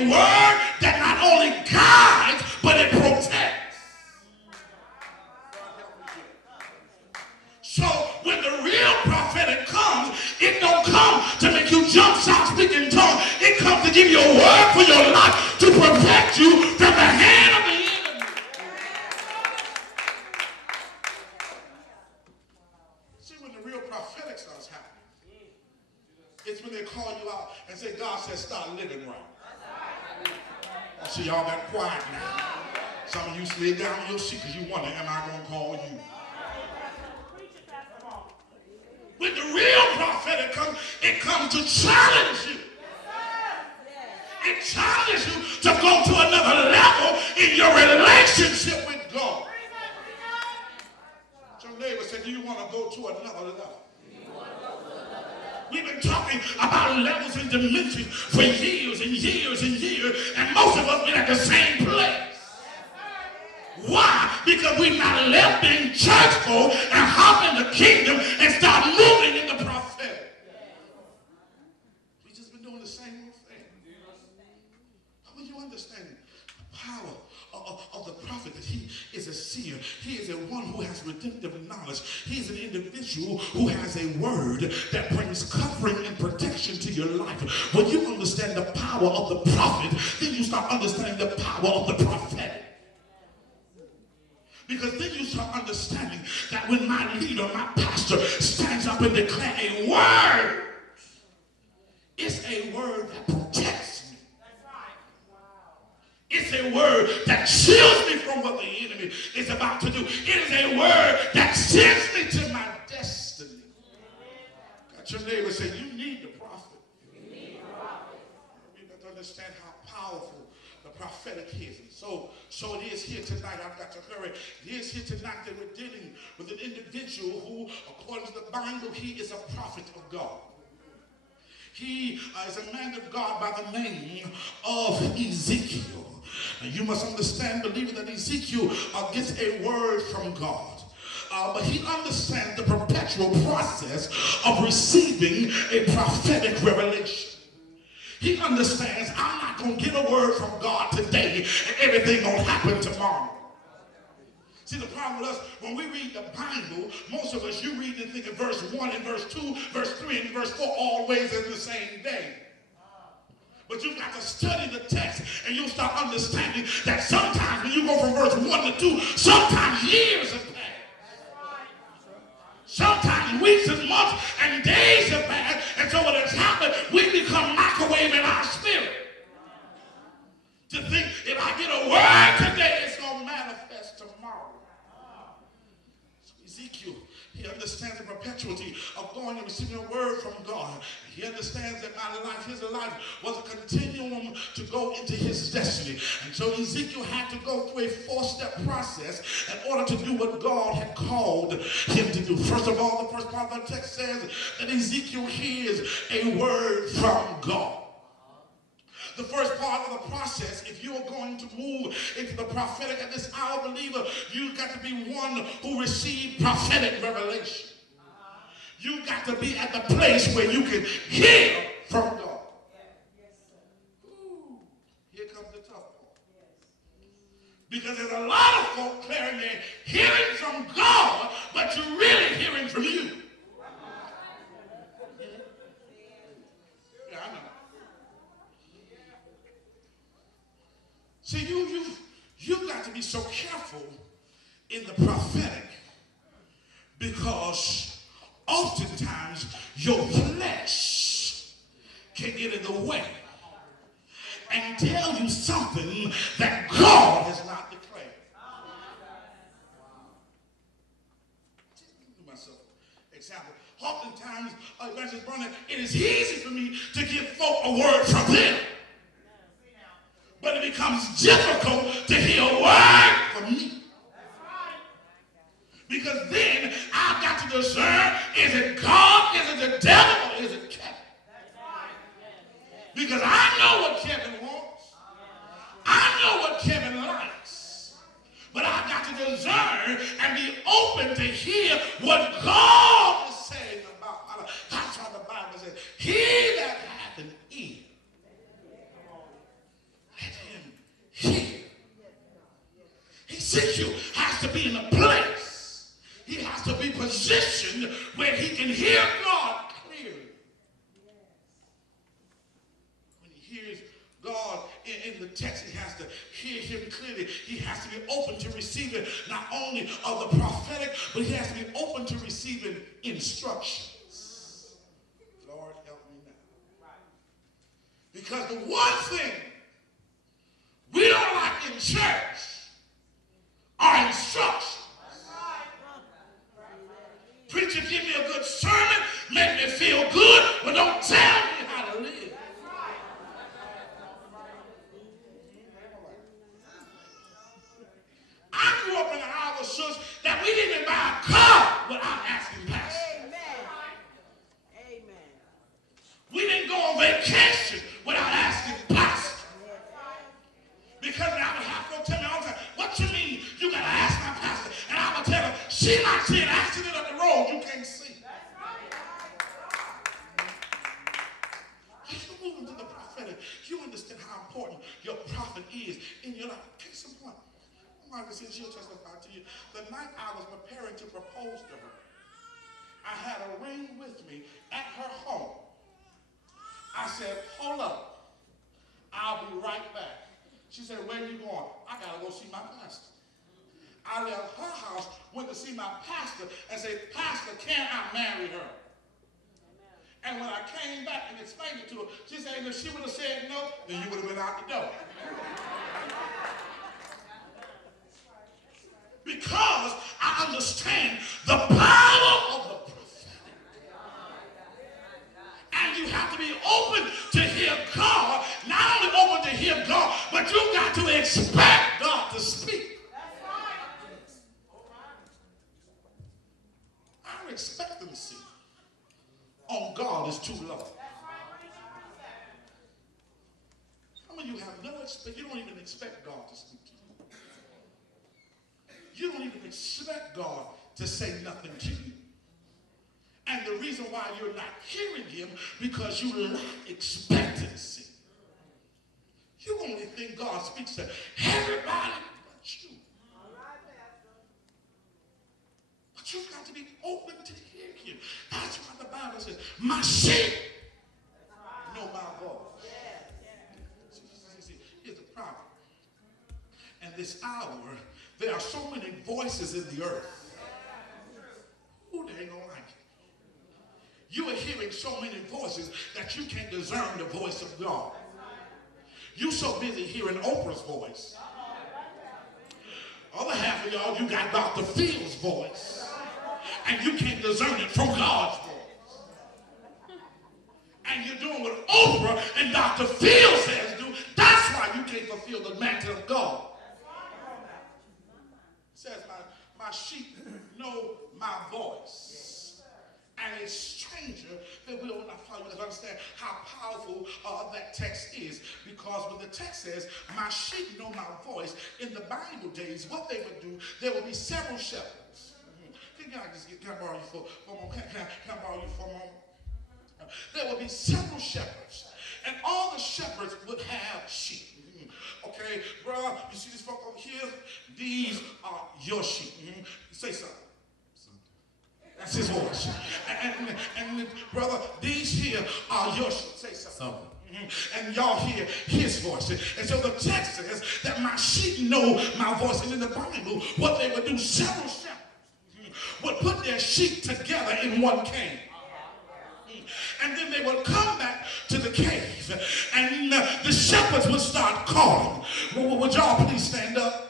a word that not only guides, but it protects. So when the real prophetic comes, it don't come to make you jump, shout, speak in tongues. It comes to give you a word for your life to protect you from the hand of the enemy. See, when the real prophetic starts happening, it's when they call you out and say, God says, start living right. I see y'all got quiet now. Some of you slid down your seat because you wonder, am I going to call you? When the real prophetic comes, it comes to challenge you. It challenges you to go to another level in your relationship with God. Your neighbor said, do you want to go to another level? We've been talking about levels and dimensions for years and years and years, and most of us been at the same place. Why? Because we've not left being churchful and hop in the kingdom and start moving in the prophetic. We've just been doing the same old thing. How will you understand the power of the prophet, that he is a seer? He is a one who has redemptive knowledge. He is an individual who has a word that brings covering and protection to your life. When you understand the power of the prophet, then you start understanding the power of the prophetic. Because then you start understanding that when my leader, my pastor, stands up and declares a word, it's a word that protects me. It's a word that shields me from what the enemy is about to do. It is a word that sends me to my destiny. Got your neighbor say, you need the prophet. You need the prophet. You got to understand how powerful the prophetic is. And so it is here tonight. I've got to hurry. It is here tonight that we're dealing with an individual who, according to the Bible, he is a prophet of God. He is a man of God by the name of Ezekiel. Now you must understand, believer, that Ezekiel gets a word from God. But he understands the perpetual process of receiving a prophetic revelation. He understands, I'm not going to get a word from God today and everything going to happen tomorrow. See, the problem with us, when we read the Bible, most of us, you read and think of verse 1 and verse 2, verse 3 and verse 4 always in the same day. But you've got to study the text and you'll start understanding that sometimes when you go from verse 1 to 2, sometimes years have passed. Sometimes weeks and months and days have passed. And so what has happened, we become microwave in our spirit. To think, if I get a word today, it's going to manifest tomorrow. So Ezekiel, he understands the perpetuity of going and receiving a word from God. He understands that my life, his life, was a continuum to go into his destiny. And so Ezekiel had to go through a 4-step process in order to do what God had called him to do. First of all, the first part of the text says that Ezekiel hears a word from God. The first part of the process, if you are going to move into the prophetic at this hour, believer, you've got to be one who received prophetic revelation. You've got to be at the place where you can hear from God. Ooh, here comes the tough part. Because there's a lot of folk declaring they're hearing from God, but you're really hearing from you. Yeah, I know. See, you've got to be so careful in the prophetic, because oftentimes your flesh can get in the way and tell you something that God has not declared. Just give myself an example. Oftentimes, Evangelist Bernard, it is easy for me to give folk a word from them. But it becomes difficult to hear a word from me. Because then I've got to discern, is it God, is it the devil, or is it Kevin? Because I know what Kevin wants. I know what Kevin likes. But I've got to discern and be open to hear what God is saying about my life. That's why the Bible says, he that hath an ear, Ezekiel has to be in a place. He has to be positioned where he can hear God clearly. When he hears God in the text, he has to hear him clearly. He has to be open to receiving not only of the prophetic, but he has to be open to receiving instructions. Lord, help me now. Because the one thing we don't like in church are instructions. Preacher, give me a good sermon, make me feel good, but don't tell me how to live. I grew up in an Iowa church that we didn't buy a car without asking pastor. Amen. We didn't go on vacation without asking pastor. Because I would have to tell me all the time, what you mean you got to ask my pastor? And I would tell her, she might see an accident up the road you can't see. As you move into the prophetic, you understand how important your prophet is in your life. Case in point, my wife said she'll testify to you. The night I was preparing to propose to her, I had a ring with me at her home. I said, hold up. I'll be right back. She said, where are you going? I got to go see my pastor. I left her house, went to see my pastor, and said, Pastor, can I marry her? And when I came back and explained it to her, she said, if she would have said no, then you would have been out the door. Because I understand the power of the prophetic. And you have to be open to hear God. Not only open to hear God, but you've got to expect God to speak. Our expectancy on God is too low. How many of you have no expect? You don't even expect God to speak to you. You don't even expect God to say nothing to you. And the reason why you're not hearing him, because you lack expectancy. You only think God speaks to everybody but you. But you've got to be open to hear him. That's why the Bible says, my sheep know my voice. See, here's the problem. And this hour, there are so many voices in the earth. Who they ain't gonna like it? You are hearing so many voices that you can't discern the voice of God. You're so busy hearing Oprah's voice. Other half of y'all, you got Dr. Phil's voice. And you can't discern it from God's voice. And you're doing what Oprah and Dr. Phil says do. That's why you can't fulfill the mantle of God. It says, my sheep know my voice. And a stranger that will not follow. You understand how powerful that text is. Because when the text says, my sheep know my voice, in the Bible days, what they would do, there would be several shepherds. Can I borrow you for a moment? Can I borrow you for a moment? There would be several shepherds. And all the shepherds would have sheep. Okay, bro, you see these folk over here? These are your sheep. Say something. That's his voice. And brother, these here are your sheep. Say something. And y'all hear his voice. And so the text says that my sheep know my voice. And in the Bible, what they would do, several shepherds would put their sheep together in one cave. And then they would come back to the cave. And the shepherds would start calling. Would y'all please stand up?